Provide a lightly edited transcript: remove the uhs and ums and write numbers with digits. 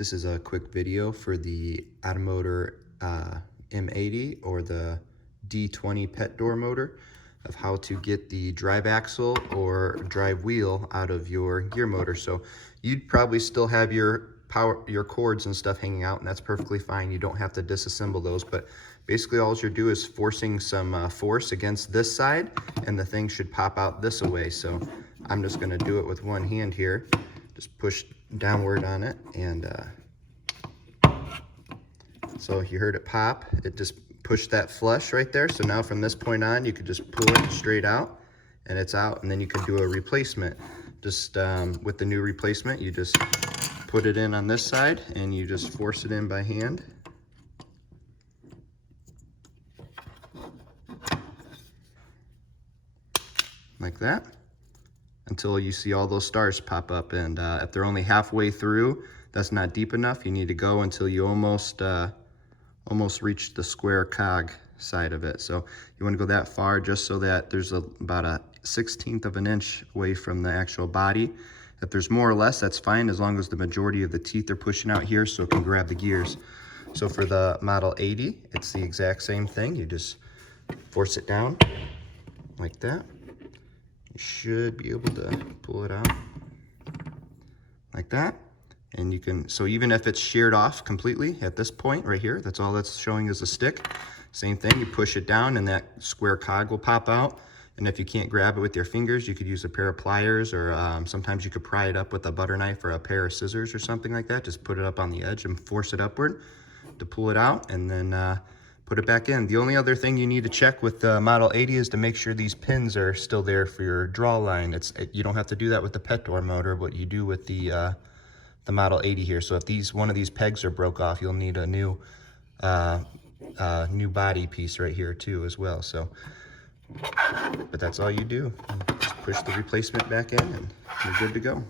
This is a quick video for the Automotor M80 or the D20 pet door motor of how to get the drive axle or drive wheel out of your gear motor. So you'd probably still have your cords and stuff hanging out, and that's perfectly fine. You don't have to disassemble those, but basically all you do is forcing some force against this side, and the thing should pop out this way. So I'm just going to do it with one hand here. Just push downward on it, and so you heard it pop. It just pushed that flush right there. So now from this point on, you could just pull it straight out, and it's out. And then you can do a replacement. Just with the new replacement, you just put it in on this side, and you just force it in by hand. Like that, until you see all those stars pop up. And if they're only halfway through, that's not deep enough. You need to go until you almost reach the square cog side of it. So you want to go that far, just so that there's about a 1/16 of an inch away from the actual body. If there's more or less, that's fine, as long as the majority of the teeth are pushing out here so it can grab the gears. So for the Model 80, it's the exact same thing. You just force it down like that. You should be able to pull it out like that. And you can, so even if it's sheared off completely at this point right here, that's all that's showing is a stick. Same thing, you push it down and that square cog will pop out. And if you can't grab it with your fingers, you could use a pair of pliers, or sometimes you could pry it up with a butter knife or a pair of scissors or something like that. Just put it up on the edge and force it upward to pull it out, and then put it back in. The only other thing you need to check with the Model 80 is to make sure these pins are still there for your draw line. You don't have to do that with the pet door motor, but you do with the Model 80 here. So if one of these pegs are broke off, you'll need a new body piece right here too as well. So, but that's all you do. Just push the replacement back in, and you're good to go.